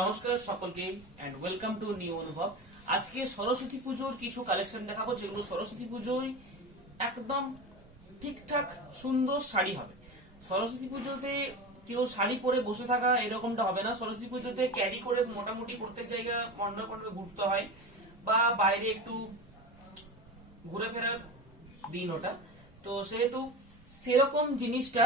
নমস্কার সকলকে and welcome to new অনুভব। আজকে সরস্বতী পুজোর কিছু কালেকশন দেখাবো, যেগুলো সরস্বতী পুজোয় একদম ঠিকঠাক সুন্দর শাড়ি হবে। সরস্বতী পুজোতে কেউ শাড়ি পরে বসে থাকা এরকমটা হবে না। সরস্বতী পুজোতে ক্যারি করে মোটামুটি প্রত্যেক জায়গা মণ্ডপে ঘুরতে হয় বা বাইরে একটু ঘুরে ফেরার দিন ওটা। তো সেহেতু সেরকম জিনিসটা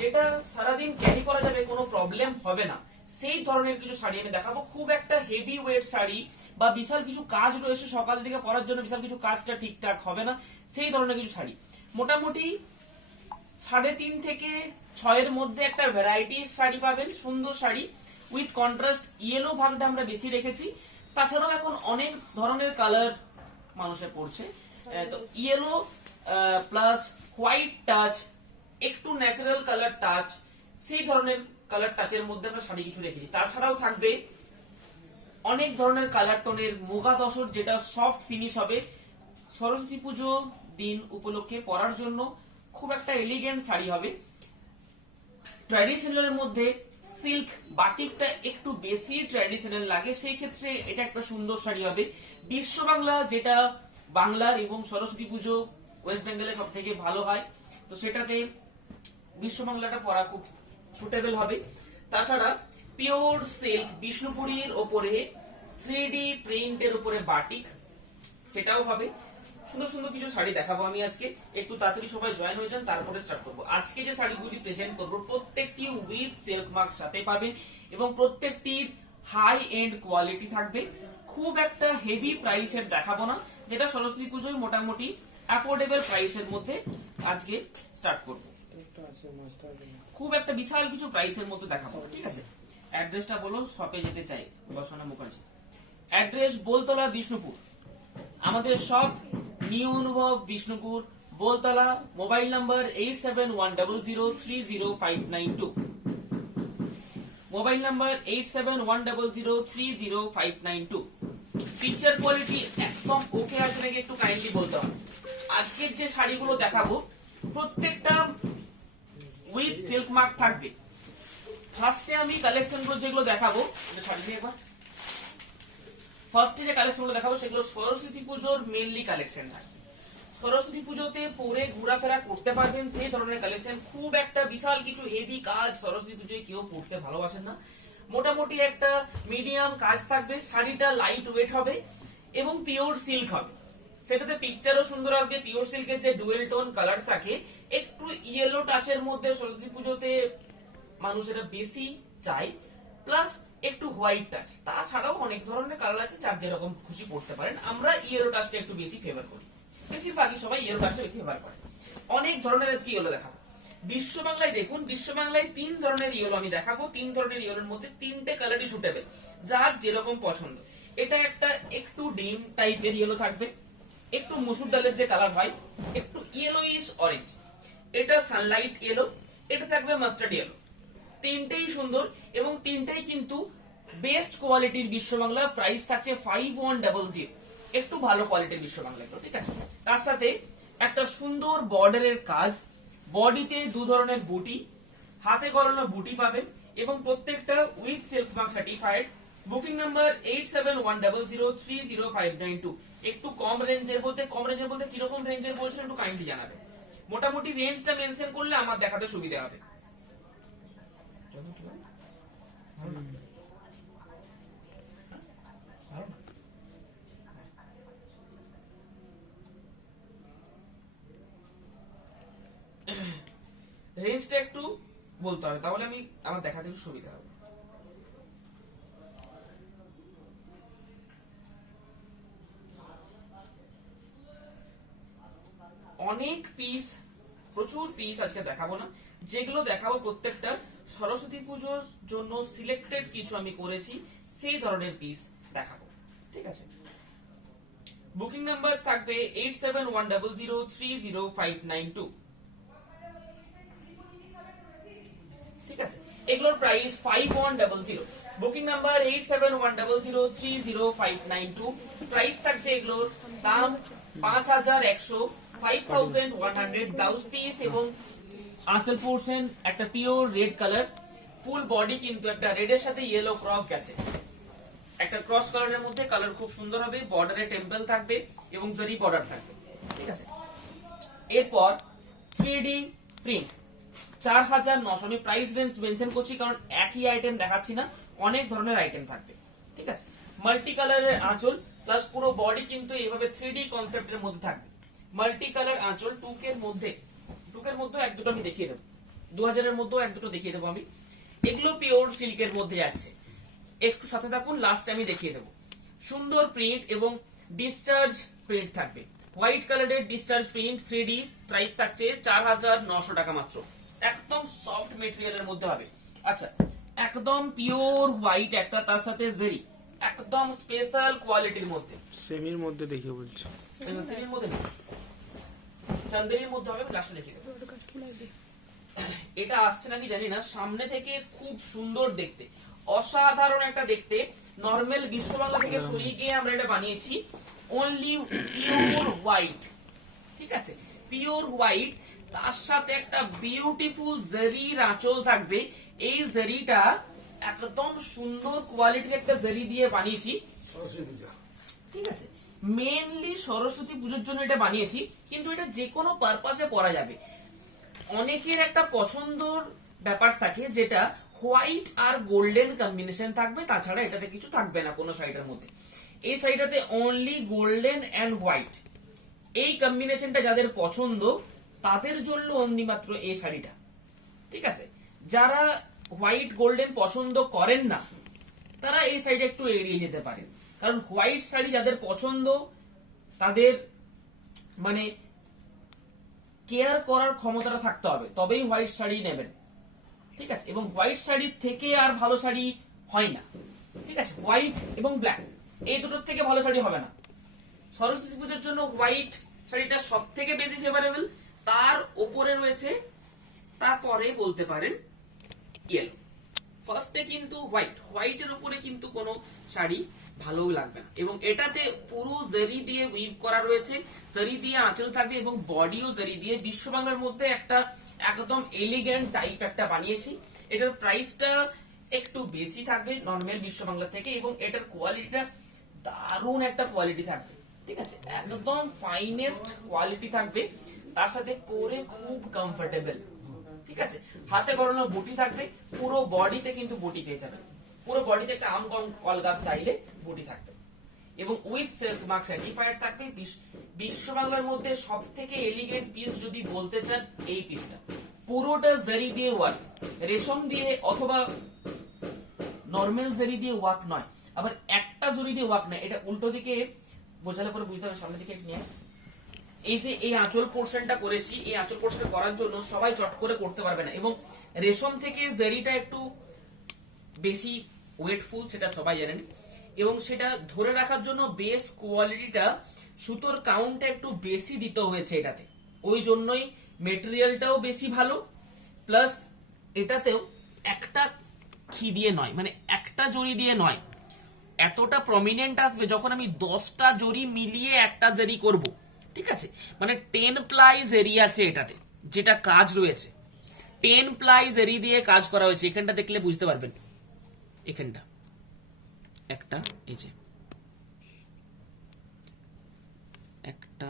যেটা সারাদিন ক্যারি করা যাবে, কোনো প্রবলেম হবে না, সেই ধরনের কিছু শাড়ি আমি দেখাবো। খুব একটা হেভি ওয়েট শাড়ি বা বিশাল কিছু কাজ রয়েছে সকাল থেকে পরার জন্য, বিশাল কিছু কাজটা ঠিকঠাক হবে না, সেই ধরনের কিছু শাড়ি। মোটামুটি 3.5 থেকে 6 মধ্যে একটা ভ্যারাইটি শাড়ি পাবেন, সুন্দর শাড়ি উইথ কন্ট্রাস্ট। ইয়েলো ভাগটা আমরা বেশি রেখেছি, তাছাড়াও এখন অনেক ধরনের কালার মানুষে পড়ছে। তো ইয়েলো প্লাস হোয়াইট টাচ, একটু ন্যাচারাল কালার টাচ, সেই ধরনের কালার টাচের মধ্যে আমরা শাড়ি কিছু রেখেছি। তাছাড়াও থাকবে অনেক ধরনের কালার টোনের মুগা তসর, যেটা সফট ফিনিশ হবে। সরস্বতী পুজো দিন উপলক্ষে পরার জন্য খুব একটা এলিগেন্ট শাড়ি হবে। ট্র্যাডিশনালের মধ্যে সিল্ক বাটিকটা একটু বেশি ট্র্যাডিশনাল লাগে, সেই ক্ষেত্রে এটা একটা সুন্দর শাড়ি হবে। বিশ্ব বাংলা, যেটা বাংলার এবং সরস্বতী পুজো ওয়েস্ট বেঙ্গলে সব থেকে ভালো হয়, তো সেটাতে বিশ্ব বাংলাটা পরা খুব সুটেবল হবে। তাছাড়া পিওর সিল্ক বিষ্ণুপুরীর ওপরে 3D প্রিন্টের উপরে বাটিক, সেটাও হবে। সুন্দর সুন্দর কিছু শাড়ি দেখাবো আমি আজকে। একটু তাড়াতাড়ি সবাই জয়েন হয়ে যান, তারপরে স্টার্ট করবো। আজকে যে শাড়িগুলি প্রেজেন্ট করবো প্রত্যেকটি উইথ সিল্ক মার্ক সাথে পাবেন এবং প্রত্যেকটির হাই এন্ড কোয়ালিটি থাকবে। খুব একটা হেভি প্রাইসের দেখাবো না, যেটা সরস্বতী পুজোয় মোটামুটি অ্যাফোর্ডেবল প্রাইসের মধ্যে আজকে স্টার্ট করবো। খুব একটা বিশাল কিছু প্রাইসের মধ্যে দেখাবো, ঠিক আছে? অ্যাড্রেসটা বলো, শপে যেতে চাই। বসনা মুখার্জি, অ্যাড্রেস বোলতলা বিষ্ণুপুর। আমাদের shop new Anubhav Bishnupur, Boltala. Mobile number 8710030592, mobile number 8710030592। Picture quality একদম ওকে আছে নাকি একটু কাইন্ডলি বলতে হবে। আজকের যে শাড়িগুলো দেখাবো প্রত্যেকটা উইথ সিল্ক মার্ক থাকবে। ফার্স্টে আমি কালেকশনগুলো যেগুলো দেখাবো, ফার্স্টে যে কালেকশনগুলো দেখাবো সেগুলো সরস্বতী পুজোর মেইনলি কালেকশন থাকে। সরস্বতী পুজোতে পরে ঘোরাফেরা করতে পারবেন সেই ধরনের কালেকশন। খুব একটা বিশাল কিছু হেভি কাজ সরস্বতী পুজোয় কেউ পড়তে ভালোবাসেন না। মোটামুটি একটা মিডিয়াম কাজ থাকবে, শাড়িটা লাইট ওয়েট হবে এবং পিওর সিল্ক হবে। সেটাতে পিকচারও সুন্দর আসবে। পিওর সিল্কের যে ডুয়েল টোন কালার থাকে, একটু ইয়েলো টাচের মধ্যে সরস্বতী পুজোতে মানুষেরা বেশি চায়, প্লাস একটু হোয়াইট টাচ। তাছাড়াও অনেক ধরনের কালার আছে, যার যেরকম খুশি পড়তে পারেন। আমরা ইয়েলো টাচটা একটু বেশি ফেভার করি, বেশিরভাগই সবাই ইয়েলো টাচটা বেশি ফেভার করে। অনেক ধরনের আজকে ইয়েলো দেখাবো। বিশ্ব বাংলায় দেখুন, বিশ্ব বাংলায় 3 ধরনের ইয়েলো আমি দেখাবো। 3 ধরনের ইয়েলোর মধ্যে 3টে কালারই সুটেবল, যার যেরকম পছন্দ। এটা একটা একটু ডিম টাইপের ইয়েলো থাকবে, একটু মসুর ডালের যে কালার হয়, একটু ইয়েলোইশ অরেঞ্জ। এটা সানলাইট ইয়েলো, এটা থাকবে মাস্টার্ড ইয়েলো। তিনটেই সুন্দর এবং তিনটেই কিন্তু বেস্ট কোয়ালিটির বিশ্ব বাংলা। প্রাইস থাকছে 5100, একটু ভালো কোয়ালিটির বিশ্ব বাংলা, ঠিক আছে? তার সাথে একটা সুন্দর বর্ডারের কাজ, বডিতে 2 ধরনের বুটি, হাতে গলানো বুটি পাবেন এবং প্রত্যেকটা with silk mark certified. Booking number 8710030592। একটু কম রেঞ্জের বলতে কিরকম রেঞ্জের বলছেন একটু কাইন্ডলি জানাবেন। মোটামুটি রেঞ্জটা মেনশন করলে আমার দেখাতে সুবিধা হবে। রেঞ্জটা একটু বলতে হবে, তাহলে আমি আমার দেখাতে একটু সুবিধা হবে। অনেক পিস, প্রচুর পিস আজকে দেখাবো না। যেগুলো দেখাবো প্রত্যেকটা সরস্বতী পুজোর জন্য সিলেক্টেড কিছু আমি করেছি, সেই ধরনের পিস দেখাবো, ঠিক আছে? বুকিং নাম্বার থাকবে 8710030592, ঠিক আছে? এগুলোর প্রাইস 5100। Booking number 8710030592। প্রাইস থাকছে এগুলোর দাম 5100, 5100। ব্লাউজ পিস এবং আঁচল পোর্শন একটা pure red colour, full body কিন্তু একটা রেডের সাথে ইয়েলো ক্রস গেছে, একটা ক্রস কালারের মধ্যে, কালার খুব সুন্দর হবে, বর্ডারে টেম্পল থাকবে এবং জরি বর্ডার থাকবে। ঠিক আছে, এরপর 3D প্রিন্ট 4900, আমি প্রাইস রেঞ্জ মেনশন করছি কারণ একই আইটেম দেখাচ্ছি না, অনেক ধরনের আইটেম থাকবে। ঠিক আছে, মাল্টি কালারের আঁচল প্লাস পুরো বডি কিন্তু এইভাবে 3D কনসেপ্টের মধ্যে থাকবে। মাল্টি কালার আঁচল টুকের মধ্যে এক দুটো আমি দেখিয়ে দেবো, 2000 এর মধ্যেও এক দুটো দেখিয়ে দেবো আমি। এগুলো পিওর সিল্কের মধ্যে যাচ্ছে, একটু সাথে থাকুন, লাস্টে আমি দেখিয়ে দেবো। সুন্দর প্রিন্ট এবং ডিসচার্জ প্রিন্ট থাকবে, হোয়াইট কালারের ডিসচার্জ প্রিন্ট 3D, প্রাইস থাকছে 4900 টাকা মাত্র, একদম সফট মেটেরিয়ালের মধ্যে হবে। আচ্ছা, একদম পিওর হোয়াইট একটা, তার সাথে জেরি, একদম স্পেশাল কোয়ালিটির মধ্যে, সেমির মধ্যে দেখে বলছি, সেমির মধ্যে না, চান্দেরির মধ্যে হবে, লাস্টে দেখিয়ে দেবো। এটা আসছে নাকি জানি না, সামনে থেকে খুব সুন্দর দেখতে, অসাধারণ একটা দেখতে। নরমাল বিশ্ব বাংলা থেকে সরিয়ে গিয়ে আমরা এটা বানিয়েছি অনলি পিওর হোয়াইট। ঠিক আছে, পিওর হোয়াইট, তার সাথে একটা বিউটিফুল জেরির আঁচল থাকবে। এই জেরিটা একদম সুন্দর কোয়ালিটির একটা জেরি দিয়ে বানিয়েছি। ঠিক আছে, মেইনলি সরস্বতী পুজোর জন্য এটা বানিয়েছি, কিন্তু এটা যে কোনো পারপাসে পরা যাবে। অনেকের একটা পছন্দর ব্যাপার থাকে যেটা হোয়াইট আর গোল্ডেন কম্বিনেশন থাকবে, তাছাড়া এটাতে কিছু থাকবে না কোনো শাড়িটার মধ্যে। এই শাড়িটাতে অনলি গোল্ডেন এন্ড হোয়াইট, এই কম্বিনেশনটা যাদের পছন্দ তাদের জন্য অনলি মাত্র এই শাড়িটা। ঠিক আছে, যারা হোয়াইট গোল্ডেন পছন্দ করেন না তারা এই শাড়িটা একটু এড়িয়ে যেতে পারেন, কারণ হোয়াইট শাড়ি যাদের পছন্দ তাদের মানে কেয়ার করার ক্ষমতাটা থাকতে হবে, তবেই হোয়াইট শাড়ি নেবেন। ঠিক আছে, এবং হোয়াইট শাড়ির থেকে আর ভালো শাড়ি হয় না। ঠিক আছে, হোয়াইট এবং ব্ল্যাক এই দুটোর থেকে ভালো শাড়ি হবে না। সরস্বতী পুজোর জন্য হোয়াইট শাড়িটা সব থেকে বেশি ফেভারেবল, তার উপরে রয়েছে, তারপরে বলতে পারেন ইয়েলো, ফার্স্টে কিন্তু হোয়াইটের উপরে কিন্তু কোনো শাড়ি ভালো লাগবে না। এবং এটাতে পুরো জরি দিয়ে উইভ করা রয়েছে, জরি দিয়ে আঁচল থাকবে এবং বডিও জরি দিয়ে, বিশ্ব বাংলার মধ্যে একটা একদম এলিগেন্ট টাইপ একটা বানিয়েছি। এটার প্রাইসটা একটু বেশি থাকবে নর্মাল বিশ্ব বাংলা থেকে, এবং এটার কোয়ালিটিটা দারুণ একটা কোয়ালিটি থাকবে। ঠিক আছে, একদম ফাইনেস্ট কোয়ালিটি থাকবে, তার সাথে পরে খুব কমফোর্টেবল। ঠিক আছে, হাতে গড়ানো বুটি থাকবে, পুরো বডিতে কিন্তু বুটি পেয়ে যাবেন, পুরো বডিতে একটা আম কলগা স্টাইলে বুটি থাকবে এবং উইথ সিল্ক মার্ক সার্টিফাইড থাকবে। বিশ্ব বাংলার মধ্যে সব থেকে এলিগেন্ট পিস যদি বলতে চান এই পিসটা, পুরোটা জরি দিয়ে ওয়ার্ক, রেশম দিয়ে অথবা নর্মাল জরি দিয়ে ওয়ার্ক নয়, আবার একটা জরি দিয়ে ওয়ার্ক নয়, এটা উল্টো দিকে বোঝালে পরে বুঝতে হবে। সামনের দিকে নিয়ে এই যে এই আঁচল পোর্শনটা করেছি, এই আঁচল পোর্শন করার জন্য সবাই চট করে করতে পারবে না, এবং রেশম থেকে জেরিটা একটু বেশি ওয়েটফুল, সেটা সবাই জানেন, এবং সেটা ধরে রাখার জন্য বেস কোয়ালিটিটা সুতোর কাউন্টটা একটু বেশি দিতে হয়েছে এটাতে, ওই জন্যই মেটেরিয়ালটাও বেশি ভালো, প্লাস এটাতেও একটা কি দিয়ে নয়, মানে একটা জড়ি দিয়ে নয়, এতটা প্রমিনেন্ট আসবে যখন আমি 10টা জড়ি মিলিয়ে একটা জেরি করব। ঠিক আছে, মানে 10 প্লাই জেরি আছে এটাতে, যেটা কাজ রয়েছে 10 প্লাই জেরি দিয়ে কাজ করা হয়েছে। এখানটা দেখলে বুঝতে পারবেন, এখানটা একটা, এই যে একটা,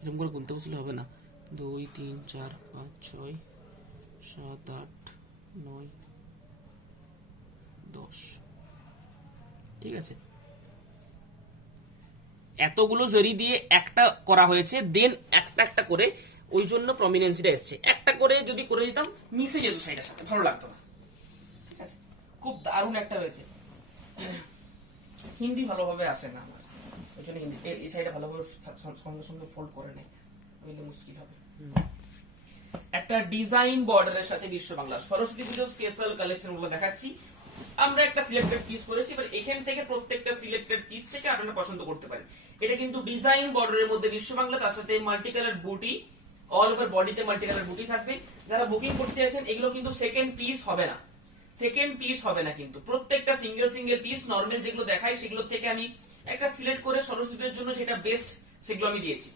এরকম করে গুনতে বসলে হবে না, 2 3 4 5 6 7 8 9 10। ঠিক আছে, এতগুলো জরি দিয়ে একটা করা হয়েছে, দেন একটা একটা করে, ওই জন্য প্রমিনেন্সিটা এসছে। একটা করে যদি করে দিতাম মিশে যেত শাড়িটার সাথে, ভালো লাগতো না। ঠিক আছে, খুব দারুণ একটা হয়েছে। হিন্দি ভালোভাবে আসে না আমার, ওই জন্য হিন্দি এই শাড়িটা ভালোভাবে সঙ্গে সঙ্গে ফোল্ড করে নেয়, বুঝতে মুশকিল হবে। একটা ডিজাইন বর্ডারের সাথে বিশ্ব বাংলা সরস্বতী পুজো স্পেশাল কালেকশন গুলো দেখাচ্ছি। আমরা একটা সিলেক্টেড পিস করেছি, এবার এখান থেকে প্রত্যেকটা সিলেক্টেড পিস থেকে আপনারা পছন্দ করতে পারেন। এটা কিন্তু ডিজাইন বর্ডারের মধ্যে বিশ্ব বাংলা, তার সাথে মাল্টি কালার বুটি, অল ওভার বডিতে মাল্টি কালার বুটি থাকবে। যারা বুকিং করতে আসেন এগুলো কিন্তু সেকেন্ড পিস হবে না, কিন্তু প্রত্যেকটা সিঙ্গেল সিঙ্গেল পিস। নর্মাল যেগুলো দেখাই সেগুলো থেকে আমি একটা সিলেক্ট করে সরস্বতীর জন্য যেটা বেস্ট সেগুলো আমি দিয়েছি।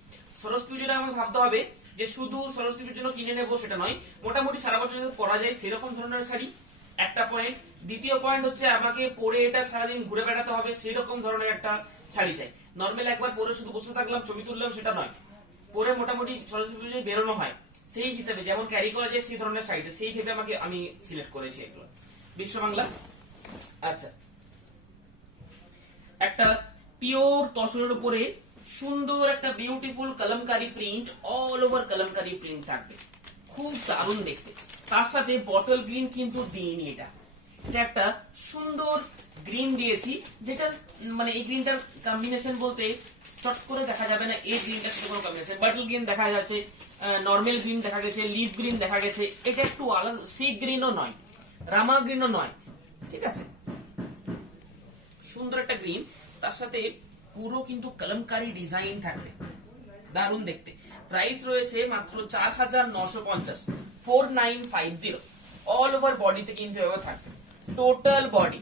সরস্বতী পুজোটা আমাকে ভাবতে হবে যে শুধু সরস্বতী পুজোর জন্য কিনে নেবো সেটা নয়, মোটামুটি সারা বছর যাতে পরা যায় সেরকম ধরনের শাড়ি একটা পয়েন্ট। দ্বিতীয় পয়েন্ট হচ্ছে আমাকে পরে এটা সারাদিন ঘুরে বেড়াতে হবে সেরকম ধরনের একটা শাড়ি চাই। নর্মাল একবার পরে শুধু বসে থাকলাম ছবি তুললাম সেটা নয়, পরে মোটামুটি সরস্বতী পুজোয় বেরোনো হয় সেই হিসেবে যেমন ক্যারি করা যায় সেই ধরনের শাড়িটা, সেই ভেবে আমি সিলেক্ট করেছি এগুলো। বিশ্ব বাংলা। আচ্ছা, একটা পিওর তসরের উপরে সুন্দর একটা beautiful Kalamkari print, all over Kalamkari print থাকবে, খুব দারুণ দেখতে। তার সাথে বটল গ্রিন কিন্তু দিইনি, এটা একটা সুন্দর গ্রিন দিয়েছি, যেটা মানে এই গ্রিনটার কম্বিনেশন বলতে চট করে দেখা যাবে না এই গ্রিনটার সাথে কোনো কম্বিনেশন। বটল গ্রিন দেখা যাচ্ছে, নর্মাল গ্রিন দেখা গেছে, লিফ গ্রিন দেখা গেছে, এটা একটু আলাদা, সি গ্রিনও নয়, রামা গ্রিনও নয়, ঠিক আছে, সুন্দর একটা গ্রিন। তার সাথে পুরো কিন্তু কলমকারী ডিজাইন থাকবে, দারুণ দেখতে। প্রাইস রয়েছে মাত্র 4950, 4950। অল ওভার বডিতে কিন্তু এভাবে থাকবে, total body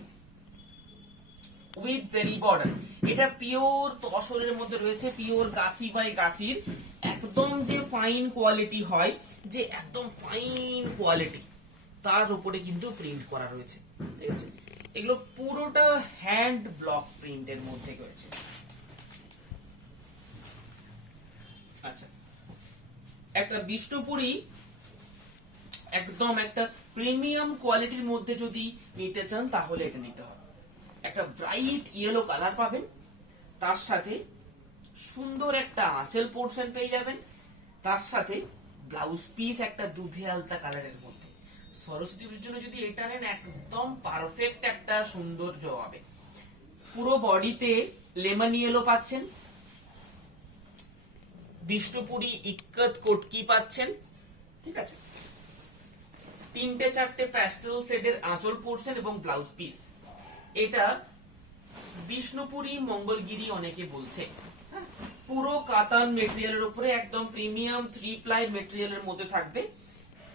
with Jerry border. এটা পিওর তসরের মধ্যে রয়েছে, পিওর গাছি বাই গাছির একদম যে ফাইন কোয়ালিটি হয়, যে একদম ফাইন কোয়ালিটি, তার উপরে কিন্তু প্রিন্ট করা রয়েছে, ঠিক আছে। এগুলো পুরোটা হ্যান্ড ব্লক প্রিন্টের মধ্যে রয়েছে। আচ্ছা, একটা বিষ্ণুপুরি একদম একটা প্রিমিয়াম কোয়ালিটির মধ্যে যদি নিতে চান তাহলে এটা নিতে হবে। একটা ব্রাইট ইয়েলো কালার পাবেন, তার সাথে সুন্দর একটা আঁচল পোর্শন পেয়ে যাবেন, তার সাথে ব্লাউজ পিস একটা দুধে আলতা কালারের মধ্যে। সরস্বতী পুজোর জন্য যদি এটা নেন একদম পারফেক্ট একটা সৌন্দর্য হবে। পুরো বডিতে লেমন ইয়েলো পাচ্ছেন, বিষ্ণুপুরি ইক্কত কোটকি পাচ্ছেন, ঠিক আছে। 3-4টে প্যাস্টেল শেডের আঁচল পোর্শন এবং ব্লাউজ পিস। এটা বিষ্ণুপুরি মঙ্গলগিরি অনেকে বলছে, পুরো কাতান মেটেরিয়ালের উপরে একদম প্রিমিয়াম 3 প্লাই মেটেরিয়ালের মধ্যে থাকবে।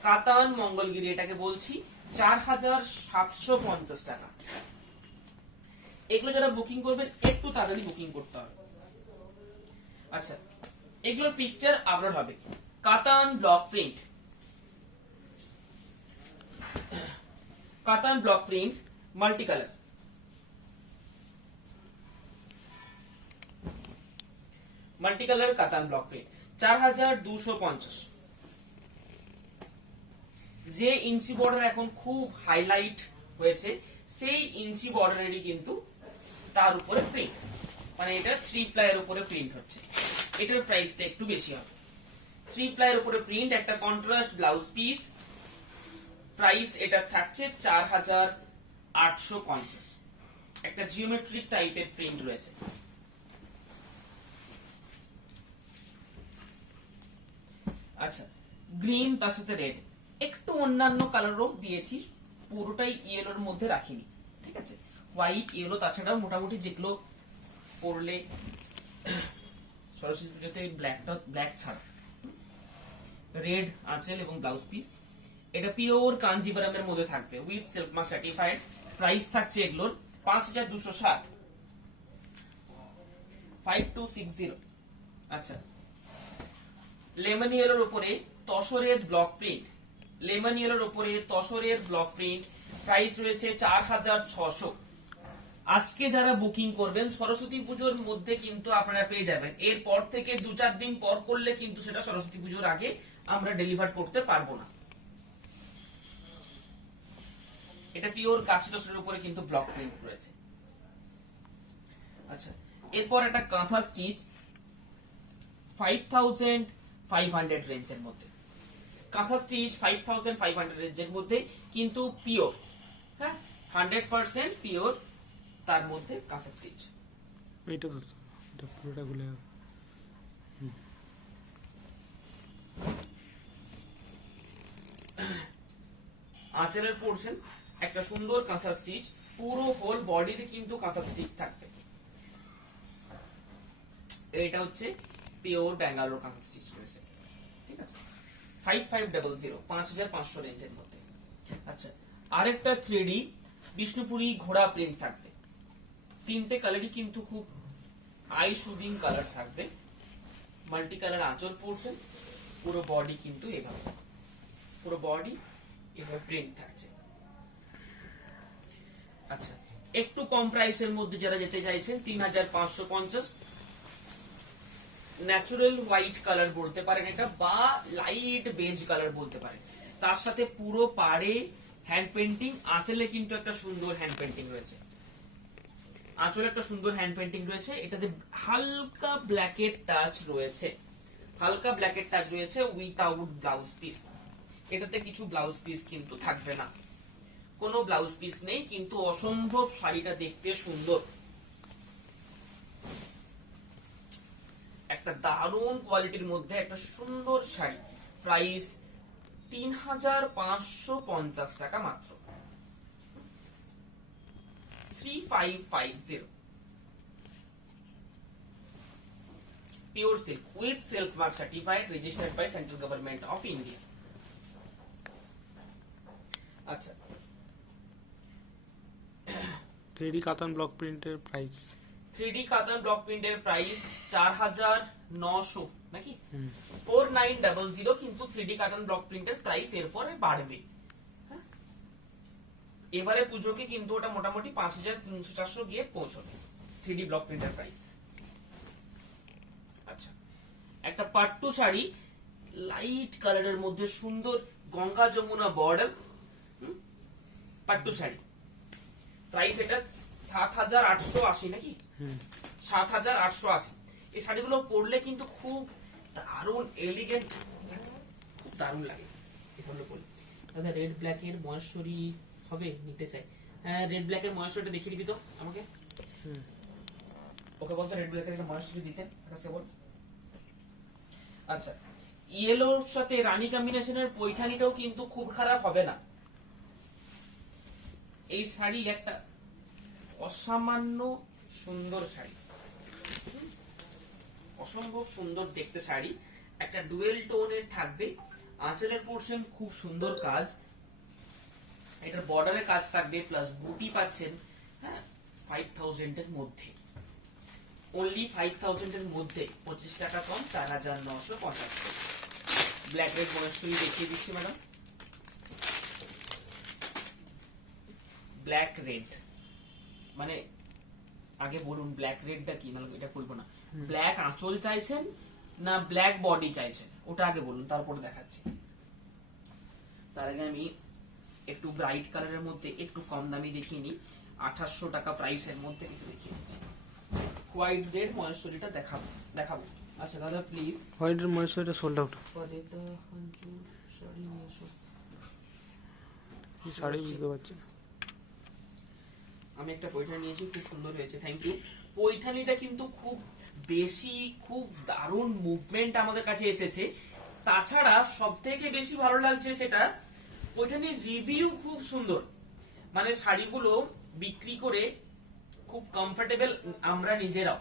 কাতান মঙ্গলগিরি এটাকে বলছি, 4750 টাকা। এগুলো যারা বুকিং করবেন একটু তাড়াতাড়ি বুকিং করতে হবে। আচ্ছা, এগুলোর পিকচার আপলোড হবে। কাতান ব্লক প্রিন্ট, কাতান block print multi colour, multi colour কাতান ব্লক প্রিন্ট 4250। যে ইঞ্চি বর্ডার এখন খুব হাইলাইট হয়েছে, সেই ইঞ্চি বর্ডারেরই কিন্তু তার উপরে প্রিন্ট, মানে এটা 3 প্লাইয়ের উপরে প্রিন্ট হচ্ছে। এটার প্রাইসটা একটু বেশি হবে। 3 প্লাইয়ের উপরে প্রিন্ট, একটা কন্ট্রাস্ট ব্লাউজ পিস, প্রাইস এটা থাকছে 4850। একটা জিওমেট্রিক টাইপের প্রিন্ট রয়েছে। আচ্ছা, গ্রিন তার সাথে রেড, একটু অন্যান্য কালারও দিয়েছি, পুরোটাই ইয়েলোর মধ্যে রাখিনি, ঠিক আছে। হোয়াইট ইয়েলো, তাছাড়া মোটামুটি যেগুলো পরলে সরস্বতী পুজোতে ব্ল্যাক ছাড়া। রেড আঁচল এবং ব্লাউজ পিস। এটা পিওর কাঞ্জিভারামের মধ্যে থাকবে with silk mark certified. Price থাকছে এগুলোর 5260, 5260। আচ্ছা, লেমন ইয়েলোর উপরে তসরের ব্লক প্রিন্ট, লেমন ইয়েলোর উপরে তসরের ব্লক প্রিন্ট, প্রাইস রয়েছে 4600। আজকে যারা বুকিং করবেন সরস্বতী পুজোর মধ্যে কিন্তু আপনারা পেয়ে যাবেন। এরপর থেকে 2-4 দিন পর করলে কিন্তু সেটা সরস্বতী পুজোর আগে আমরা ডেলিভার করতে পারবো না। এটা পিওর কাঁচি তসরের উপরে কিন্তু ব্লক প্রিন্ট রয়েছে। আচ্ছা, এরপর একটা কাঁথা স্টিচ 5500 রেঞ্জের মধ্যে, কাঁথা স্টিচ 5500 রেঞ্জের মধ্যে, কিন্তু পিওর, হ্যাঁ 100% পিওর, তার মধ্যে কাঁথা স্টিচ। এইটা তো এটা পুরোটা খুলে যাবে। আঁচলের পোর্শন একটা সুন্দর কাঁথা স্টিচ, পুরো হোল বডিতে কিন্তু কাঁথা স্টিচ থাকবে। এটা হচ্ছে পিওর ব্যাঙ্গালোর কাঁথা স্টিচ রয়েছে, ঠিক আছে। 5500, 5500 রেঞ্জের মধ্যে। আচ্ছা, আরেকটা 3D বিষ্ণুপুরি ঘোড়া প্রিন্ট থাকবে। 3টে কালারই কিন্তু খুব আই শুদিং কালার থাকবে। মাল্টি কালার আঁচল পোর্শন, পুরো বডি কিন্তু এভাবে, পুরো বডি এভাবে প্রিন্ট থাকছে। আচ্ছা, একটু কম প্রাইসের মধ্যে যারা যেতে চাইছেন 3550, ন্যাচারাল হোয়াইট কালার বলতে পারেন এটা, বা লাইট বেজ কালার বলতে পারেন। তার সাথে পুরো পাড়ে হ্যান্ড পেন্টিং, আঁচলে কিন্তু একটা সুন্দর হ্যান্ড পেন্টিং রয়েছে, আঁচলে একটা সুন্দর হ্যান্ড পেন্টিং রয়েছে। এটাতে হালকা ব্ল্যাকের টাচ রয়েছে, হালকা ব্ল্যাকের টাচ রয়েছে উইথাউট ব্লাউজ পিস। এটাতে কিছু ব্লাউজ পিস কিন্তু থাকবে না, কোনো ব্লাউজ পিস নেই, কিন্তু অসম্ভব শাড়িটা দেখতে সুন্দর। একটা দারুণ কোয়ালিটির মধ্যে একটা সুন্দর শাড়ি, প্রাইস 3550 টাকা মাত্র, 3550। Pure silk with silk mark certified, registered by central government of India. আচ্ছা, 3D কাতান ব্লক প্রিন্টের প্রাইস 3D কাতান ব্লক প্রিন্টের প্রাইস 4900 নাকি 4900, কিন্তু 3D কাতান ব্লক প্রিন্টের প্রাইস এরপরে বাড়বে। হ্যাঁ? এবারে পুজোকে কিন্তু ওটা মোটামুটি 5300-400 গিয়ে পৌঁছবে 3D ব্লক প্রিন্টের প্রাইস। আচ্ছা, একটা পাট্টু শাড়ি লাইট কালারের মধ্যে সুন্দর গঙ্গা যমুনা বর্ডার, পাট্টু শাড়ি, প্রাইস এটা 7880 নাকি 7880। এই শাড়িগুলো পরলে কিন্তু খুব দারুণ এলিগেন্ট, খুব দারুণ লাগে এগুলো পরলে। দাদা রেড ব্ল্যাক এর মহেশ্বরী হবে, নিতে চাই। হ্যাঁ, রেড ব্ল্যাক এর মহেশ্বরীটা দেখিয়ে দিবি তো আমাকে। ওকে বলতো রেড ব্ল্যাক এর মহেশ্বরী দিতেন কাছে বল। আচ্ছা, ইয়েলোর সাথে রানী কম্বিনেশনের পৈঠানিটাও কিন্তু খুব খারাপ হবে না। এই শাড়ি একটা অসামান্য সুন্দর শাড়ি, অসম্ভব সুন্দর দেখতে শাড়ি, একটা ডুয়েল টোনের থাকবে, আঁচলের পোরশন খুব সুন্দর কাজ, এটার বর্ডারের কাজ থাকবে, প্লাস বুটি পাচ্ছেন। হ্যাঁ, 5000 এর মধ্যে, অনলি 5000 এর মধ্যে, 25 টাকা কম, 4950। ব্ল্যাক রেড মহেশ্বরী দেখিয়ে দিচ্ছি ম্যাডাম, ব্ল্যাক রেড মানে আগে বলুন ব্ল্যাক রেডটা কি, না এটা খুলবো না। ব্ল্যাক আঁচল চাইছেন না ব্ল্যাক বডি চাইছেন, ওটা আগে বলুন, তারপরে দেখাচ্ছি। তার আগে আমি একটু ব্রাইট কালারের মধ্যে একটু কম দামি দেখিয়ে নিই, 2800 টাকা প্রাইসের মধ্যে কিছু দেখিয়ে দিচ্ছি। হোয়াইট রেড মহেশ্বরীটা দেখাবো। আচ্ছা দাদা প্লিজ, হোয়াইট এর মহেশ্বরীটা সোল্ড আউট। শাড়ি নিয়ে এসো, শাড়ি বুঝতে পারছি। আমি একটা পৈঠানি নিয়েছি, খুব সুন্দর হয়েছে, থ্যাংক ইউ। পৈঠানিটা কিন্তু খুব বেশি, খুব দারুণ মুভমেন্ট আমাদের কাছে এসেছে। তাছাড়া সব থেকে বেশি ভালো লাগছে সেটা পৈঠানির রিভিউ খুব সুন্দর, মানে শাড়িগুলো বিক্রি করে খুব কমফোর্টেবল, আমরা নিজেরাও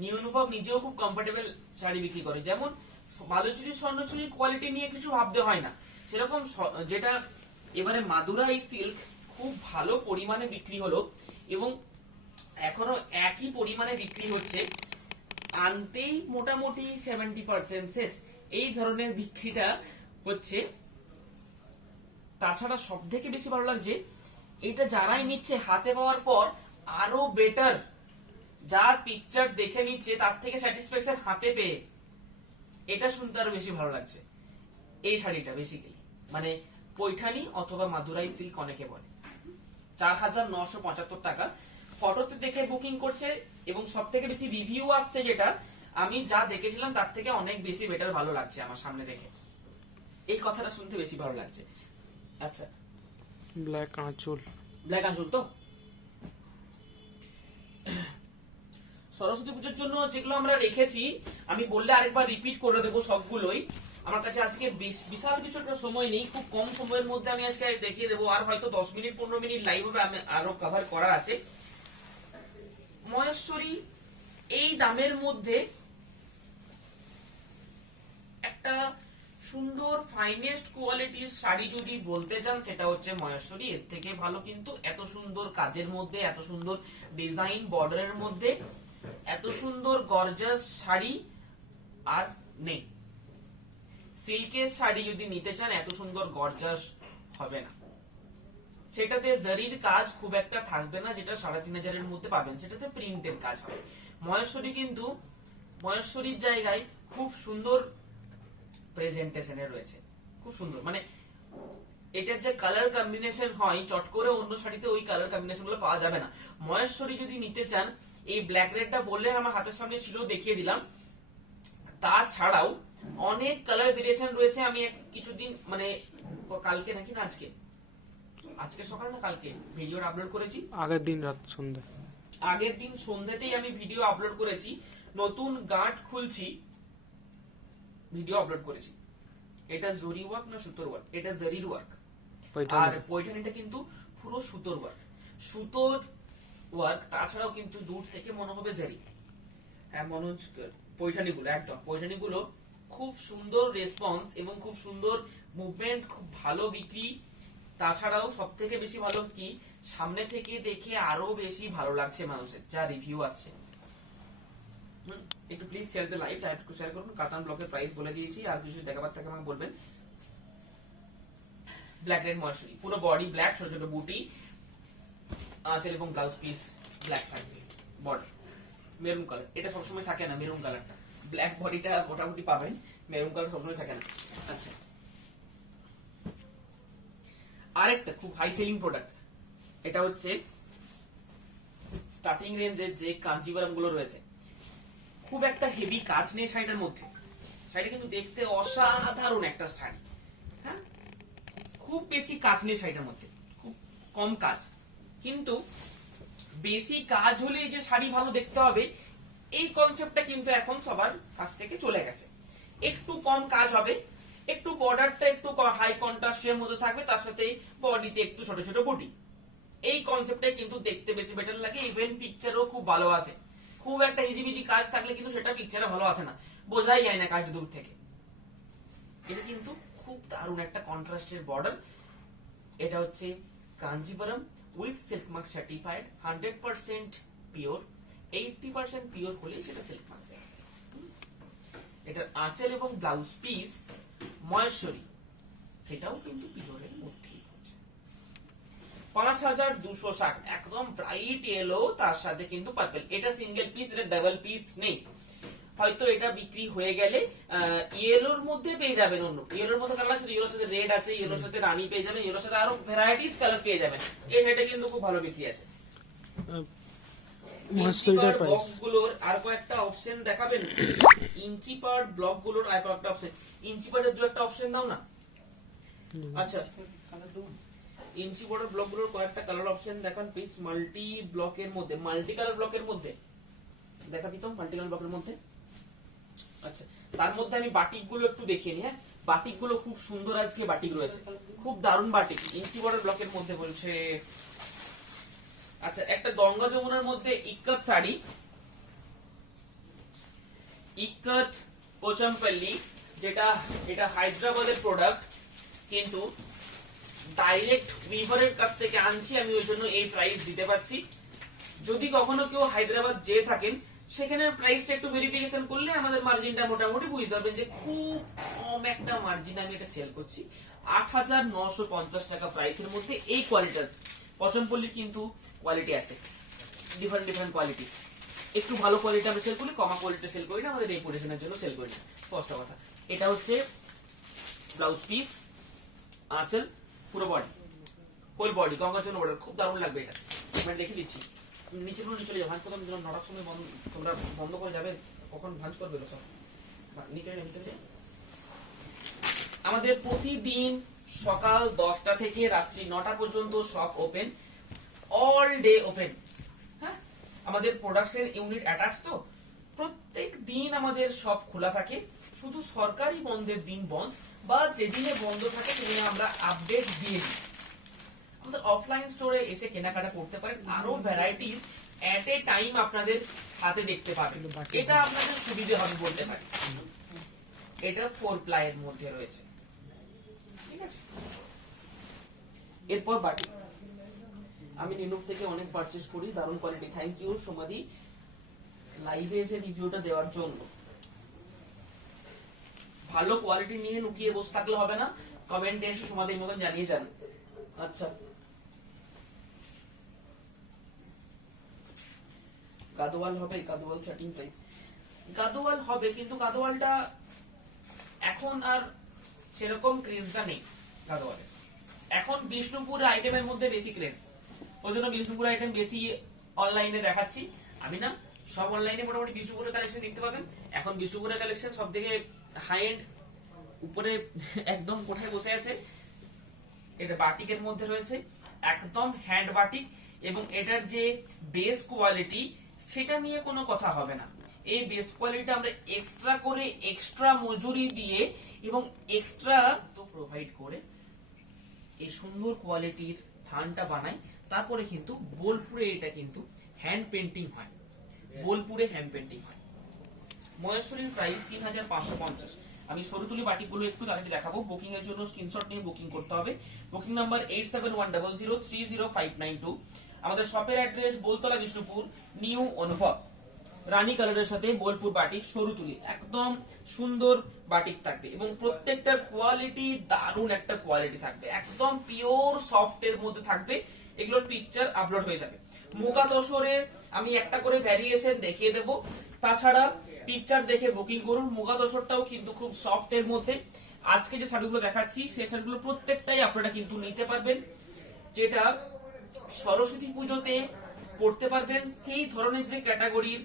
নিউ অনুভব নিজেও খুব কমফোর্টেবল শাড়ি বিক্রি করে। যেমন বালুচুরি স্বর্ণচুরির কোয়ালিটি নিয়ে কিছু ভাবতে হয় না, সেরকম যেটা এবারে মাদুরাই সিল্ক খুব ভালো পরিমাণে বিক্রি হলো, এবং এখনো একই পরিমাণে বিক্রি হচ্ছে, আনতেই মোটামুটি 70% শেষ, এই ধরনের বিক্রিটা হচ্ছে। তাছাড়া সব থেকে বেশি ভালো লাগছে এটা যারাই নিচ্ছে হাতে পাওয়ার পর আরো বেটার, যার পিকচার দেখে নিচ্ছে তার থেকে স্যাটিসফ্যাকশন হাতে পেয়ে, এটা শুনতে আরো বেশি ভালো লাগছে। এই শাড়িটা বেসিক্যালি মানে পৈঠানি অথবা মাদুরাই সিল্ক অনেকে বলে, 4975 টাকা। ফটোতে দেখে বুকিং করছে, এবং সব থেকে বেশি রিভিউ আসছে, যেটা আমি যা দেখেছিলাম তার থেকে অনেক বেশি বেটার ভালো লাগছে আমার সামনে দেখে, এই কথাটা শুনতে বেশি ভালো লাগছে। আচ্ছা, ব্ল্যাক আঁচল, ব্ল্যাক আঁচল তো সরস্বতী পুজোর জন্য যেগুলো আমরা রেখেছি, আমি বললে আরেকবার রিপিট করে দেবো সবগুলোই। আমার কাছে আজকে বিশাল কিছু একটা সময় নেই, খুব কম সময়ের মধ্যে আমি আজকে দেখিয়ে দেবো, আর হয়তো 10 মিনিট 15 মিনিট লাইভ হবে, আমি আরো কভার করা আছে। মহেশ্বরী এই দামের মধ্যে একটা সুন্দর ফাইনেস্ট কোয়ালিটির শাড়ি যদি বলতে চান সেটা হচ্ছে মহেশ্বরী। এর থেকে ভালো কিন্তু এত সুন্দর কাজের মধ্যে, এত সুন্দর ডিজাইন বর্ডারের মধ্যে, এত সুন্দর গর্জাস শাড়ি আর নেই। সিল্কের শাড়ি যদি নিতে চান এত সুন্দর গর্জাস হবে না, সেটাতে জারির কাজ খুব একটা থাকবে না, যেটা ৩,৫০০ মধ্যে পাবেন, সেটাতে প্রিন্টের কাজ হবে। মহেশ্বরী কিন্তু মহেশ্বরীর জায়গায় খুব সুন্দর প্রেজেন্টেশনে রয়েছে, খুব সুন্দর, মানে এটার যে কালার কম্বিনেশন হয় চট করে অন্য শাড়িতে ওই কালার কম্বিনেশন গুলো পাওয়া যাবে না। মহেশ্বরী যদি নিতে চান, এই ব্ল্যাক রেডটা বললে আমার হাতের সামনে ছিল, দেখিয়ে দিলাম। তাছাড়াও অনেক কালার ভেরিয়েশন রয়েছে। আমি কিছুদিন মানে কালকে নাকি না আজকে সকাল না কালকে ভিডিও আপলোড করেছি, আগের দিন রাত সন্ধ্যা, আগের দিন সন্ধ্যাতেই আমি ভিডিও আপলোড করেছি, নতুন গাঁট খুলছি ভিডিও আপলোড করেছি। এটা জরি ওয়ার্ক না সুতোর ওয়ার্ক? এটা জরির ওয়ার্ক, আর পৈঠানিটা কিন্তু পুরো সুতোর ওয়ার্ক। সুতোর ওয়ার্ক তাছাড়াও কিন্তু দূর থেকে মনে হবে জরি। হ্যাঁ মনোজ, পৈঠানিগুলো একদম, পৈঠানিগুলো খুব সুন্দর রেসপন্স এবং খুব সুন্দর মুভমেন্ট, খুব ভালো বিক্রি। তাছাড়াও সব থেকে বেশি ভালো কি, সামনে থেকে দেখে আরো বেশি ভালো লাগছে মানুষের যা রিভিউ আসছে। একটু প্লিজ শেয়ার দ্য লাইভ, একটু শেয়ার করুন। কাতান ব্লকের প্রাইস বলে দিয়েছি, আর কিছু দেখাবার থাকে আমাকে বলবেন। ব্ল্যাক রেড মহেশ্বরী, পুরো বডি ব্ল্যাক, ছোট ছোট বুটি, আঁচল এবং ব্লাউজ পিস ব্ল্যাক থাকবে, বর্ডার মেরুন কালার। এটা সবসময় থাকে না মেরুন কালারটা, ব্ল্যাক বডিটা মোটামুটি পাবেন, মেরুন কালার সবসময় থাকে না। আচ্ছা, আরেকটা খুব হাই সেলিং প্রোডাক্ট, এটা হচ্ছে স্টার্টিং রেঞ্জের যে কাঞ্জিভারাম গুলো রয়েছে, খুব একটা হেভি কাজ নেই শাড়িটার মধ্যে। শাড়ি কিন্তু দেখতে অসাধারণ একটা শাড়ি, হ্যাঁ খুব বেশি কাজ নেই শাড়িটার মধ্যে, খুব কম কাজ, কিন্তু বেশি কাজ হলে যে শাড়ি ভালো দেখতে হবে এই কনসেপ্টটা কিন্তু এখন সবার কাছ থেকে চলে গেছে। একটু কম কাজ হবে, একটু বর্ডারটা একটু হাই কন্ট্রাস্টের মধ্যে থাকবে, তার সাথে বডিতে একটু ছোট ছোট বুটি। এই কনসেপ্টটাই কিন্তু দেখতে বেশি বেটার লাগে, ইভেন পিকচারও খুব ভালো আসে। খুব একটা হিজিবিজি কাজ থাকলে কিন্তু সেটা পিকচারে ভালো আসে না, বোঝাই যায় না কাজ দূর থেকে। এটা কিন্তু খুব দারুণ একটা কন্ট্রাস্টের বর্ডার। এটা হচ্ছে Kanjivaram with silk mark certified, 100% pure, 80% pure হলেই সেটা সিল্ক মার্ক দেয়। এটার আঁচল এবং ব্লাউজ পিস মহেশ্বরী, সেটাও কিন্তু পিওরের মধ্যেই হচ্ছে। ৫,২৬০, একদম ব্রাইট ইয়েলো, তার সাথে কিন্তু পার্পল। এটা সিঙ্গেল পিস, এটা ডাবল পিস নেই। হয়তো এটা বিক্রি হয়ে গেলে ইয়েলোর মধ্যে পেয়ে যাবেন, অন্য ইয়েলোর মধ্যে কালার আছে, ইয়েলোর সাথে রেড আছে, ইয়েলোর সাথে রানী পেয়ে যাবেন, ইয়েলোর সাথে আরো ভ্যারাইটিস কালার পেয়ে যাবেন। এই শাড়িটা কিন্তু খুব ভালো বিক্রি আছে। ব্লকগুলোর আর কয়েকটা অপশন দেখাবেন, ইঞ্চি পার ব্লকগুলোর আর কয়েকটা অপশন, ইঞ্চি পারের দু একটা অপশন দাও না। আচ্ছা, ইঞ্চি বর্ডার ব্লকগুলোর কয়েকটা কালার অপশন দেখান প্লিজ। মাল্টি ব্লকের মধ্যে, মাল্টি কালার ব্লকের মধ্যে দেখা দিতাম, মাল্টি কালার ব্লকের মধ্যে। আচ্ছা, তার মধ্যে আমি বাটিক গুলো একটু দেখিয়ে নি। হ্যাঁ, বাটিক গুলো খুব সুন্দর আজকে বাটিক রয়েছে, খুব দারুণ বাটিক ইঞ্চি বর্ডার ব্লকের মধ্যে বলছে। আচ্ছা, একটা গঙ্গা যমুনার মধ্যে ইক্কত শাড়ি, ইক্কত পোচমপল্লী, যেটা এটা হায়দ্রাবাদের প্রোডাক্ট, কিন্তু ডাইরেক্ট উইভারের কাছ থেকে আনছি আমি, ওই জন্য এই প্রাইস দিতে পারছি। যদি কখনো কেউ হায়দ্রাবাদ যেয়ে থাকেন, সেখানের প্রাইসটা একটু ভেরিফিকেশন করলে আমাদের মার্জিনটা মোটামুটি বুঝতে পারবেন যে খুব কম একটা মার্জিন আমি এটা সেল করছি। ৮,৯৫০ টাকা প্রাইসের মধ্যে এই কোয়ালিটির পচমপল্লীর কিন্তু কোয়ালিটি আছে, ডিফারেন্ট ডিফারেন্ট কোয়ালিটি। একটু ভালো কোয়ালিটি আমরা সেল করি, কমা কোয়ালিটি সেল করি না, আমাদের রেপুটেশনের জন্য সেল করি না, স্পষ্ট কথা। এটা হচ্ছে ব্লাউজ পিস, আঁচল, পুরো body, whole body Ganga Jamuna border, খুব দারুণ লাগবে এটা। আমি দেখে দিচ্ছি, নিচে চলে যাবে ভাঁজ করতাম, ৯টার সময় তোমরা বন্ধ করে যাবে, কখন ভাঁজ করবে সব নিচে নিচে। আমাদের প্রতিদিন সকাল 10টা থেকে রাত্রি 9টা পর্যন্ত shop open, all day open. হ্যাঁ, আমাদের প্রোডাকশন ইউনিট অ্যাটাচ, তো প্রত্যেক দিন আমাদের শপ খোলা থাকে, শুধু সরকারি বন্ধের দিন বন্ধ, বা যেদিনে বন্ধ থাকে সেদিনে আমরা আপডেট দিয়ে দিই। আমাদের অফলাইন স্টোরে এসে কেনাকাটা করতে পারেন, আরো ভ্যারাইটিস এট এ টাইম আপনাদের হাতে দেখতে পাবেন, এটা আপনাদের সুবিধা হবে বলতে পারি। এটা 4 প্লাই এর মধ্যে রয়েছে, ঠিক আছে। এরপর বাটি, আমি নিনুক থেকে অনেক পারচেজ করি, দারুণ কোয়ালিটি। থ্যাংক ইউ সমাধি লাইভে এসে রিভিউটা দেওয়ার জন্য। ভালো কোয়ালিটি নিয়ে লুকিয়ে বসে থাকলে হবে না, কমেন্টে এসে তোমাদের মতন জানিয়ে যান। আচ্ছা, গাদোয়াল হবে, গাদোয়াল স্টার্টিং প্রাইস, গাদোয়াল হবে, কিন্তু গাদোয়ালটা এখন আর সেরকম ক্রেজটা নেই। গাদোয়ালের এখন বিষ্ণুপুর আইটেমের মধ্যে বেশি ক্রেজ, ওই জন্য বিষ্ণুপুর আইটেম বেশি অনলাইনে দেখাচ্ছি আমি না, সব অনলাইনে মোটামুটি বিষ্ণুপুরের কালেকশন দেখতে পাবেন। এখন বিষ্ণুপুরের কালেকশন সব থেকে হাই এন্ড, উপরে একদম কোঠায় বসে আছে। এটা বাটিকের মধ্যে রয়েছে, একদম হ্যান্ড বাটিক, এবং এটার যে বেস কোয়ালিটি সেটা নিয়ে কোনো কথা হবে না। এই বেস কোয়ালিটি আমরা এক্সট্রা করে, এক্সট্রা মজুরি দিয়ে এবং এক্সট্রা তো প্রোভাইড করে এই সুন্দর কোয়ালিটির থানটা বানাই। তারপরে কিন্তু বোলপুরে এটা কিন্তু হ্যান্ড পেন্টিং হয়, বোলপুরে হ্যান্ড পেন্টিং হয়। মহেশ্বরীর প্রাইস ৩৫৫০। আমি সরুতুলি বাটিগুলো একটু তাদেরকে দেখাবো। বুকিং এর জন্য স্ক্রিনশট নিয়ে বুকিং করতে হবে। Booking number 8710030592। আমাদের শপের অ্যাড্রেস বোলতলা, বিষ্ণুপুর, নিউ অনুভব। রানী কালারের সাথে বোলপুর বাটিক সরুতুলি, একদম সুন্দর বাটিক থাকবে এবং প্রত্যেকটার কোয়ালিটি দারুণ একটা কোয়ালিটি থাকবে, একদম পিওর সফট এর মধ্যে থাকবে। এগুলোর পিকচার আপলোড হয়ে যাবে। মুগা তসরের আমি একটা করে ভ্যারিয়েশন দেখিয়ে দেব, তাছাড়া পিকচার দেখে বুকিং করুন। মুগা তসরটাও কিন্তু খুব সফট এর মধ্যে। আজকে যে শাড়িগুলো দেখাচ্ছি সেই শাড়িগুলো প্রত্যেকটাই আপনারা কিন্তু নিতে পারবেন, যেটা সরস্বতী পুজোতে পড়তে পারবেন। সেই ধরনের যে ক্যাটাগরির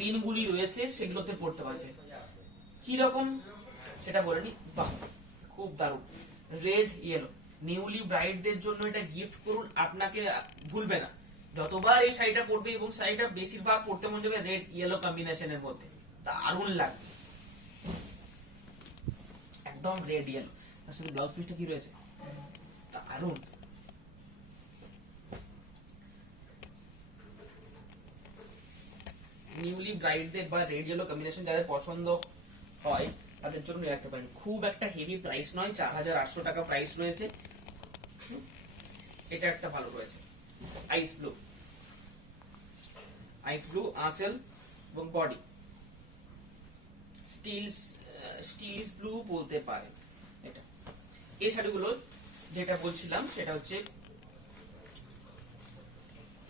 দিনগুলি রয়েছে সেগুলোতে পড়তে পারবেন। কি রকম সেটা বলে নি। বাহ, খুব দারুণ, রেড ইয়েলো, নিউলি ব্রাইডদের জন্য এটা গিফট করুন, আপনাকে ভুলবে না। যতবার এই শাড়িটা পরবে, এবং শাড়িটা বেশিরভাগ পড়তে মন যাবে রেড ইয়েলো কম্বিনেশনের মধ্যে, দারুণ লাগবে, একদম রেড ইয়েলো। তার সাথে ব্লাউজ পিসটা কি রয়েছে, দারুণ। নিউলি ব্রাইডদের বা রেড ইয়েলো কম্বিনেশন যাদের পছন্দ হয় তাদের জন্য রাখতে পারেন। খুব একটা হেভি প্রাইস নয়, 4800 টাকা প্রাইস রয়েছে। এটা একটা ভালো রয়েছে, আইস ব্লু, আইস ব্লু আঁচল এবং বডি স্টিলস ব্লু বলতে পারে। এটা এই শাড়িগুলো যেটা বলছিলাম সেটা হচ্ছে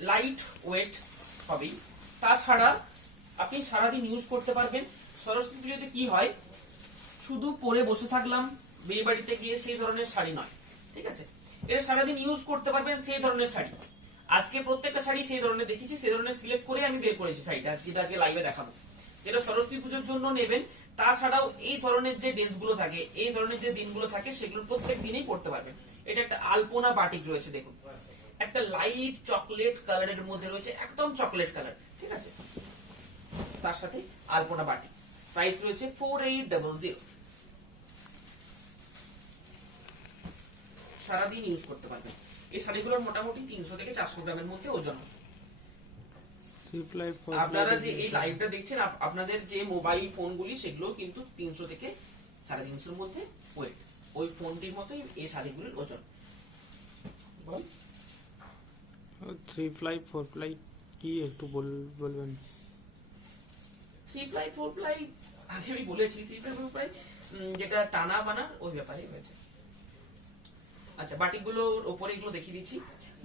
লাইট ওয়েট হবে। তাছাড়া আপনি সারাদিন ইউজ করতে পারবেন। সরস্বতী পুজোতে কি হয়, শুধু পরে বসে থাকলাম বিয়ে বাড়িতে গিয়ে, সেই ধরনের শাড়ি নয়, ঠিক আছে। এটা সারাদিন ইউজ করতে পারবেন সেই ধরনের শাড়ি। আজকে প্রত্যেকটা শাড়ি সেই ধরনের দেখেছি, সেই ধরনের সিলেক্ট করে আমি বের করেছি শাড়িটা, যেটা আজকে লাইভে দেখাবো। যেটা সরস্বতী পুজোর জন্য নেবেন, তাছাড়াও এই ধরনের যে ডেজগুলো থাকে, এই ধরনের যে দিনগুলো থাকে, সেগুলো প্রত্যেক দিনই পড়তে পারবেন। এটা একটা আলপনা বাটিক রয়েছে, দেখুন, একটা লাইট চকলেট কালারের মধ্যে রয়েছে, একদম চকলেট কালার, ঠিক আছে। তার সাথে আলপনা বাটিক, প্রাইস রয়েছে 4800। সারাদিন ইউজ করতে পারবেন। এই শাড়িগুলোর মোটামুটি 300 থেকে 400 গ্রামের মধ্যে ওজন। আপনারা যে এই লাইভটা দেখছেন, আপনাদের যে মোবাইল ফোনগুলি, সেগুলো কিন্তু 300 থেকে 350 মধ্যে ওয়েট, ওই ফোনটির মতোই এই শাড়িগুলির ওজন। বল 3 ply 4 ply কি একটু বলবেন? 3 ply 4 ply আগে আমি বলেছি, 3 ply 4 ply যেটা টানা বানা ওই ব্যাপারে হয়েছে। আচ্ছা, বাটিকগুলোর উপরে এগুলো দেখিয়ে দিচ্ছি।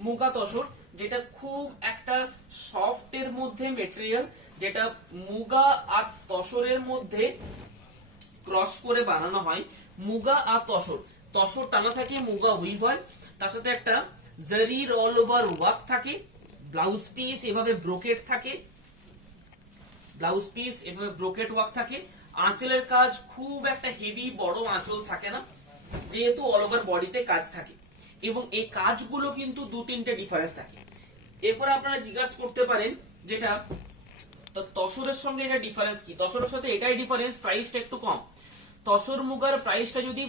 মুগা তসর, যেটা খুব একটা সফট এর মধ্যে মেটেরিয়াল, যেটা মুগা আর তসরের মধ্যে ক্রস করে বানানো হয়। মুগা আর তসর, তসর টানা থাকে, মুগা উইভ হয়, তার সাথে একটা জারির অল ওভার ওয়ার্ক থাকে। ব্লাউজ পিস এভাবে ব্রোকেট থাকে, ব্লাউজ পিস এভাবে ব্রোকেট ওয়ার্ক থাকে। আঁচলের কাজ খুব একটা হেভি বড় আঁচল থাকে না, যেহেতু অল ওভার বডিতে কাজ থাকে, এবং এই কাজগুলো কিন্তু 2-3টে ডিফারেন্স থাকে। এরপর আপনারা জিজ্ঞাসা করতে পারেন যেটা তসরের সঙ্গে এটা ডিফারেন্স কি। তসরের সাথে এটাই ডিফারেন্স, প্রাইসটা একটু কম। তসর মুগার প্রাইসটা যদি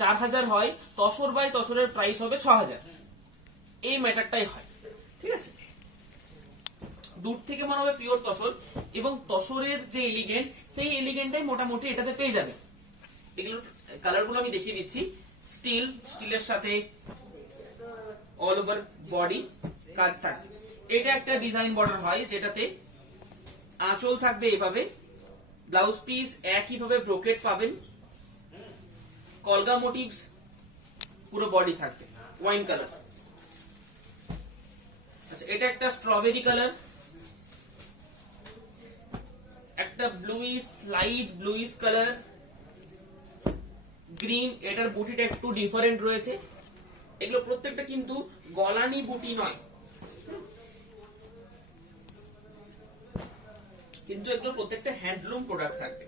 4000 হয়, তসর বাই তসরের প্রাইস হবে 6000। এই ম্যাটারটাই হয়, ঠিক আছে। দূর থেকে মনে হবে পিওর তসর, এবং তসরের যে এলিগেন্ট, সেই এলিগেন্টটাই মোটামুটি এটাতে পেয়ে যাবে। এগুলোর কালারগুলো আমি দেখিয়ে দিচ্ছি। স্টিলের সাথে অল ওভার বডি কাজ থাকবে। এটা একটা ডিজাইন বর্ডার হয়, যেটাতে আঁচল থাকবে এভাবে, ব্লাউজ পিস একইভাবে ব্রোকেট পাবেন, কলগা মোটিভস পুরো বডি থাকবে, ওয়াইন কালার। আচ্ছা, এটা একটা স্ট্রবেরি কালার, একটা bluish, light bluish colour, green. এটার বুটিটা একটু ডিফারেন্ট রয়েছে। এগুলো প্রত্যেকটা কিন্তু গলানি বুটি নয়, কিন্তু এগুলো প্রত্যেকটা হ্যান্ডলুম প্রোডাক্ট থাকবে।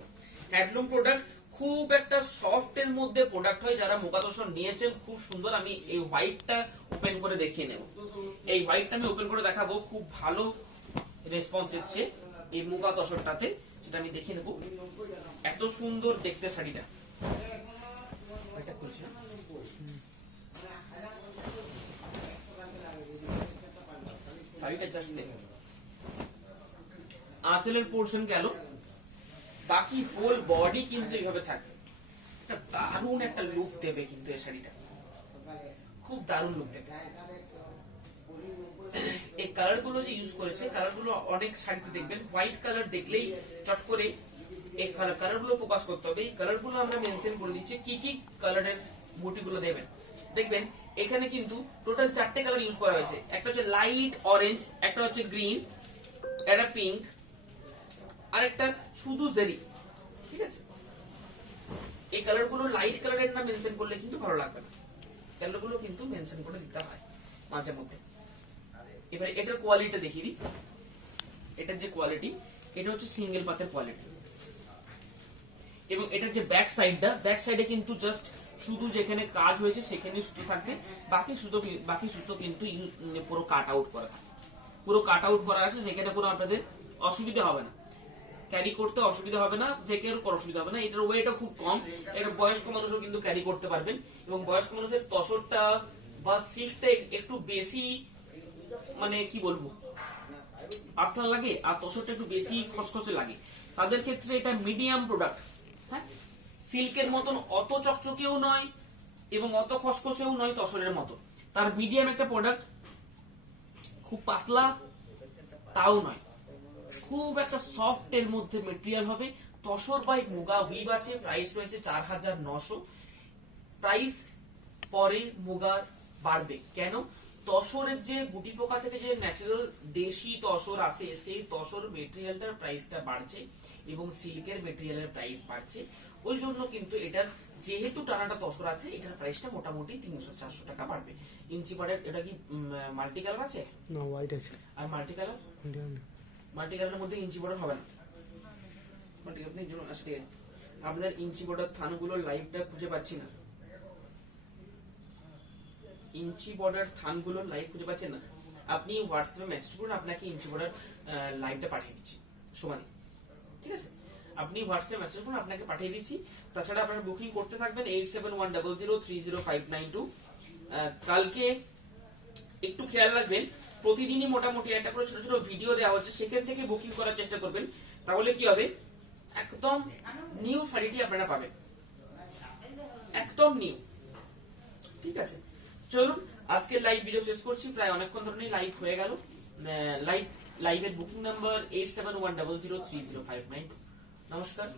হ্যান্ডলুম প্রোডাক্ট খুব একটা সফট এর মধ্যে প্রোডাক্ট হয়। যারা মুগা তোষর নিয়েছেন খুব সুন্দর। আমি এই হোয়াইটটা ওপেন করে দেখিয়ে নেব। এই হোয়াইটটা আমি ওপেন করে দেখাবো। খুব ভালো রেসপন্স এসছে এই মুগা তোষরটাতে, সেটা আমি দেখিয়ে নেব। এত সুন্দর দেখতে শাড়িটা। এটা খুলছি না। শাড়িটা জাস্ট দেখুন, আঁচলের পোর্শন গেল, বাকি হোল বডি কিন্তু এইভাবে থাকবে। একটা দারুণ একটা লুক দেবে কিন্তু এই শাড়িটা, খুব দারুণ লুক দেবে। এই কালার গুলো যে ইউজ করেছে, কালার গুলো অনেক শাড়িতে দেখবেন হোয়াইট কালার দেখলেই চট করে এই কালার গুলো ফোকাস করতে হবে। এই কালার গুলো আমরা মেনশন করে দিচ্ছি কি কি কালারের বুটি গুলো দেবেন। দেখবেন এখানে কিন্তু টোটাল 4টে কালার ইউজ করা হয়েছে। একটা হচ্ছে লাইট অরেঞ্জ, একটা হচ্ছে গ্রিন, একটা পিঙ্ক, আর একটা শুধু জেরি। ঠিক আছে, এই কালার গুলো লাইট কালারের না মেনশন করলে কিন্তু ভালো লাগবে না। কালার গুলো কিন্তু মেনশন করে দিতে হয় মাঝে মধ্যে। এবারে এটার কোয়ালিটি দেখিয়ে দিই। এটার যে কোয়ালিটি, এটা হচ্ছে সিঙ্গেল পাতের কোয়ালিটি। এবং এটার যে ব্যাক সাইডে কিন্তু জাস্ট শুধু যেখানে কাজ হয়েছে সেখানে সুতো থাকবে, বাকি সুতো কিন্তু পুরো কাট আউট করা থাকবে। পুরো কাট আউট করা আছে, যেখানে কোনো আপনাদের অসুবিধা হবে না, ক্যারি করতে অসুবিধা হবে না, যে কেউ অসুবিধা হবে না। এটার ওয়েটও খুব কম। এটা বয়স্ক মানুষও কিন্তু ক্যারি করতে পারবেন। এবং বয়স্ক মানুষের তসরটা বা সিল্কটা একটু বেশি, মানে কি বলবো, পাতলা লাগে, আর তসরটা একটু বেশি খচখচে লাগে। তাদের ক্ষেত্রে এটা মিডিয়াম প্রোডাক্ট। হ্যাঁ, সিল্কের মতন অত চকচকেও নয় এবং অত খসখসেও নয় তসরের মতো। তার মিডিয়াম একটা প্রোডাক্ট, খুব পাতলা তাও নয়, খুব একটা সফট এর মধ্যে মেটেরিয়াল হবে। তসর বাই মুগা উইভ আছে। প্রাইস রয়েছে 4900। প্রাইস পরে মুগার বাড়বে কেন? তসরের যে গুটি পোকা থেকে যে ন্যাচারাল দেশি তসর আসে, সেই তসর মেটেরিয়ালটার প্রাইসটা বাড়ছে এবং সিল্কের মেটেরিয়ালের প্রাইস বাড়ছে। ওই জন্য কিন্তু এটার যেহেতু টানাটা তসর আছে, এটার প্রাইসটা মোটামুটি 300-400 টাকা বাড়বে। ইঞ্চি পাড়ের এটা কি মাল্টি কালার আছে না, হোয়াইট আছে। আর মাল্টি কালার, মাল্টি কালারের মধ্যে ইঞ্চি বর্ডার হবে না। আপনাদের ইঞ্চি বর্ডার থানগুলো লাইভটা খুঁজে পাচ্ছি না। ইঞ্চি বর্ডার থানগুলো লাইভ খুঁজে পাচ্ছেন না, আপনি হোয়াটসঅ্যাপে মেসেজ করুন, আপনাকে ইঞ্চি বর্ডার লাইভটা পাঠিয়ে দিচ্ছি সমানে। ঠিক আছে, আপনি হোয়াটসঅ্যাপে মেসেজ করুন, আপনাকে পাঠিয়ে দিচ্ছি। তাছাড়া আপনারা বুকিং করতে থাকবেন 8710030592। কালকে একটু খেয়াল রাখবেন, প্রতিদিনই মোটামুটি একটা করে ছোট ছোট ভিডিও দেওয়া হচ্ছে, সেখান থেকে বুকিং করার চেষ্টা করবেন। তাহলে কি হবে, একদম নিউ শাড়িটি আপনারা পাবেন, একদম নিউ। ঠিক আছে, চলুন আজকে লাইভ ভিডিও শেষ করছি। প্রায় অনেকক্ষণ ধরে লাইভ হয়ে গেল। লাইভের বুকিং নাম্বার 8710030592। নমস্কার।